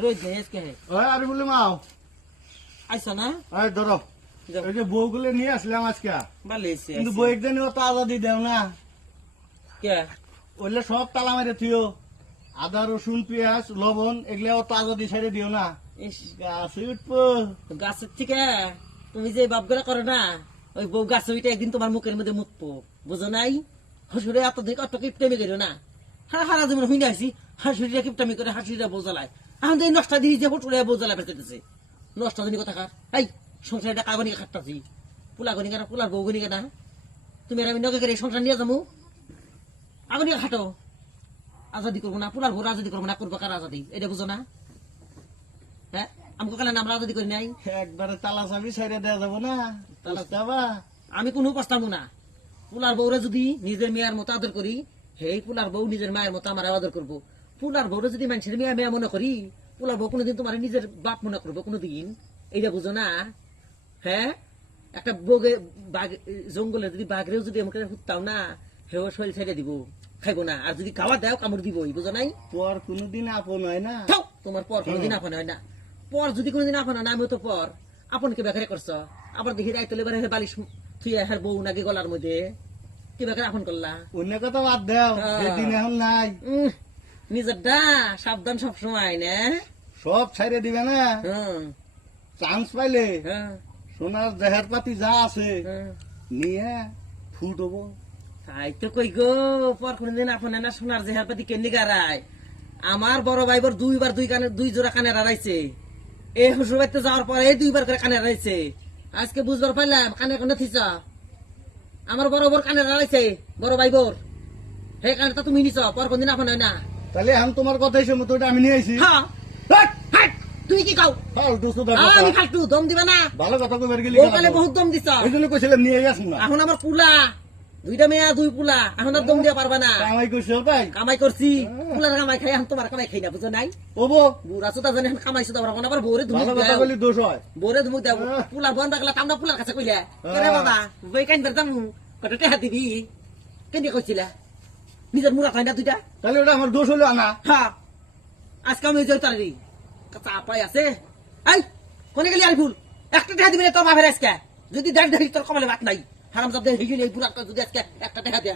রোজ নেই আজকে হে। আরে বলে মাও। আইসা না? এই ধরো এই যে বউগুলো নিয়ে আসলাম আজকে। ভালো কিন্তু বউ একদিন অত আজাদি দেও না। কে ওইলে সব তালা মেরে থিও আদা রসুন পেঁয়াজ লবণ এগুলো অত আজাদি ছেড়ে দিও না। গাছে উঠবো। গাছের থেকে তুমি যে বাপগুলা করো না ওই বউ গাছ ওইটা একদিন তোমার মুখের মধ্যে মুতবো। বুঝো নাই? হসুরে এত দিক অত কিপটামি করো না। হারা হারা যেমন হইনা আছি হাসুরিটা কিপটামি করে হাসুরিটা বোঝালায় তো এই নষ্টা দিয়ে যে হটুরে বোঝালা পেতেছে নষ্টা দিনই কথা খার এই সংসারটা কাগনি খাটতাছি পুলা গনি কেনা পুলার বউ গনি কেনা তুমি আমি নগে করে সংসার নিয়ে যাব আগুনি খাটো। আজাদি করব না পুলার বউ আজাদি করব না করব কার আজাদি? এটা বুঝো না? হ্যাঁ? আমাকে কালে আমরা আজাদি করি নাই? একবারে তালা চাবি ছেড়ে দেওয়া যাব না। তালা চাবা আমি কোনো পাস্তামু না। পুলার বউরে যদি নিজের মেয়ের মতো আদর করি হেই পুলার বউ নিজের মায়ের মতো আমার আদর করব। পুলার বউরে যদি মানুষের মেয়ে মেয়ে মনে করি পুলার বউ কোনোদিন তোমার নিজের বাপ মনে করব কোনোদিন। এইটা বুঝো না? হ্যাঁ? একটা বগে বাঘ জঙ্গলে যদি বাঘরেও যদি আমাকে হুত্তাও না হেও শরীর ছেড়ে দিব। খাইবো না। আর যদি খাওয়া দেও কামড় দিবই বুঝো নাই? পর কোনোদিন আপন হয় না। তোমার পর কোনোদিন আপন হয় না। পর যদি কোনোদিন আপন হয় না আমিও তো পর। আপনকে বেকারে করছ। আবার দেখি রাইতে লেবার বালিশ থুই হের বউ নাকি গলার মধ্যে। কি বেকারে আপন করলা? অন্য কথা বাদ দেও। হ্যাঁ। যেদিন এখন নাই। উম, নিজের সাবধান সব সময় না? সব ছেড়ে দিবে না? হুম, চান্স পাইলে হুম, সোনার দেহের পাতি যা আছে হুম। নিয়ে ফুট হব। তাই তো কই গো পর কোনদিন আপন হয় না সোনার জেহার পাতি কেন্দি গারায় আমার বড় ভাইবর দুইবার দুই কানে দুই জোড়া কানে রাড়াইছে। এই শ্বশুর বাড়িতে যাওয়ার পরে এই দুইবার করে কানে রাড়াইছে। আজকে বুঝবার পারলাম কানে কোনে থিস। আমার বড় বড় কানে রাড়াইছে বড় ভাইবর। হে কানেটা তুমি নিছ পর কোনদিন আপন হয় না তাহলে এখন তোমার কথা হিসেবে মতো ওটা আমি নিয়ে আইছি। হ্যাঁ। হাট! হাট, তুই কি কাও? ফালতু সুদা আমি ফালতু দম দিবে না। ভালো কথা কইবার গেলি ও বহুত দম দিছ। ওই কইছিলাম নিয়ে আসুন না। এখন আমার পুলা। দুইটা মেয়া দুই পুলা। এখন আর দম দিয়া পারবা না। কামাই করছি পুলার কামাই খাই এখন তোমার কামাই খাই না বুঝো নাই? ওবো বুড়া চোদা জানে কামাই চোদা পারব না আবার বরে ধুমুক কথা দোষ হয়। বরে ধুমুক দেও আহ। বন্ধ রাখলে আমরা পুলার কাছে কইলে। আরে। বাবা বই কাইন বের যামু। কত টাকা দিবি কেন কইছিলা? নিজের মুড়া খাই না দুইটা তাহলে ওটা আমার দোষ হলো আনা। হ্যাঁ। আজকে আমি যাই তারি চা পাই আছে। আই কোনে গেলি আর ফুল একটা টাকা দিবি তোর বাপের আজকে? যদি দেখ দেখি তোর কমলে ভাত নাই। হারাম জাদ দেখি এই পুরা যদি আজকে একটা টাকা দেয়